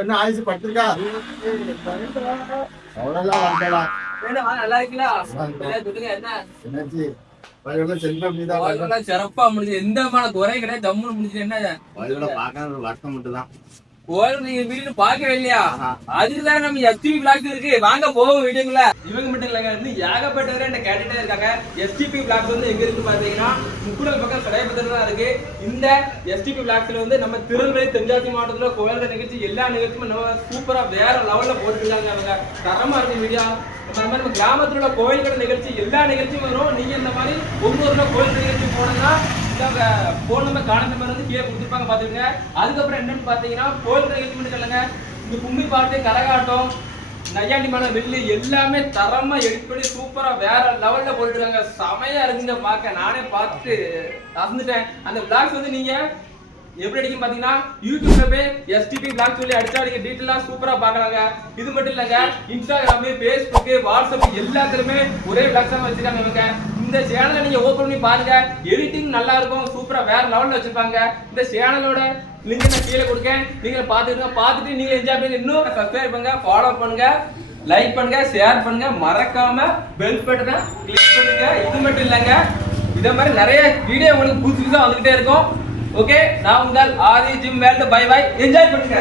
என்ன ஆயிடுச்சு பட்டிருக்கா அவ்வளோலாம் வந்துடலாம். நல்லா இருக்குல்ல? என்னாச்சு சிறப்பா முடிஞ்சு எந்த குறையும் கிடையாது. ஜம்முன்னு முடிஞ்சு. என்ன பார்க்க வருத்தம் மட்டும் தான். கோயில் நீங்க வீட்டுல பாக்கவே இல்லையா? அதுக்குதான் நம்ம எஸ்டிபி பிளாக்ஸ் இருக்கு. வாங்க போவோம் வீடியோக்குள்ள. இவங்க மட்டும் இல்லைங்க, இன்னும் ஏகப்பட்டவரை என்ன கேட்டுட்டே இருக்காங்க. எஸ்டிபி பிளாக்ஸ் வந்து எங்க இருக்கு பாத்தீங்கன்னா முக்குடல் பக்கம் சடையபத்திரம் தான் இருக்கு. இந்த எஸ்டிபி பிளாக்ஸ்ல வந்து நம்ம திருநெல்வேலி தென்காசி மாவட்டத்துல கோயில் நிகழ்ச்சி எல்லா நிகழ்ச்சியுமே நம்ம சூப்பரா வேற லெவல்ல போட்டுருக்காங்க. அவங்க தரமா இருக்கு வீடியோ. நம்ம கிராமத்துல உள்ள கோயில்கள் நிகழ்ச்சி எல்லா நிகழ்ச்சியும் வரும். நீங்க இந்த மாதிரி ஒவ்வொரு கோயில் நிகழ்ச்சி போனோம்னா போன் நம்பர் கான்டாக்ட் நம்பர் வந்து கீழே கொடுத்துருப்பாங்க பாத்துக்கங்க. அதுக்கப்புறம் என்னன்னு பாத்தீங்கன்னா கோயில் நிகழ்ச்சி மட்டும் இல்லைங்க, இந்த கும்மி பாட்டு, கரகாட்டம், நையாண்டிமான வெள்ளி எல்லாமே தரமா எடிட் பண்ணி சூப்பரா வேற லெவல்ல போட்டுருக்காங்க. செமையா இருக்குங்க பார்க்க. நானே பார்த்துட்டு அசந்துட்டேன். அந்த பிளாக்ஸ் வந்து நீங்க எப்படி அடிக்கும் பாத்தீங்கன்னா யூடியூப்ல போய் எஸ்டிபி பிளாக் சொல்லி அடிச்சா நீங்க டீடைலா சூப்பரா பாக்கலாங்க. இது மட்டும் இல்லங்க, இன்ஸ்டாகிராம், பேஸ்புக், வாட்ஸ்அப் எல்லாத்துலயுமே ஒரே பிளாக்ஸ் தான் வச்சிருக்காங்க இவங்க. இந்த சேனலை நீங்க ஓபன் பண்ணி பாருங்க. எடிட்டிங் நல்லா இருக்கும், சூப்பரா வேற லெவல்ல வச்சிருப்பாங்க. இந்த சேனலோட லிங்க் நான் கீழே கொடுக்கேன், நீங்க பார்த்துட்டு நீங்க என்ஜாய் பண்ணி இன்னும் சப்ஸ்கிரைப் பண்ணுங்க, ஃபாலோ பண்ணுங்க, லைக் பண்ணுங்க, ஷேர் பண்ணுங்க, மறக்காம பெல் பட்டனை கிளிக் பண்ணுங்க. இது மட்டும் இல்லங்க, இதே மாதிரி நிறைய வீடியோ உங்களுக்கு புதுசா வந்துகிட்டே இருக்கும். ஓகே, நான் உங்கள் Aadhi gym world. Bye bye, enjoy பண்ணுங்க.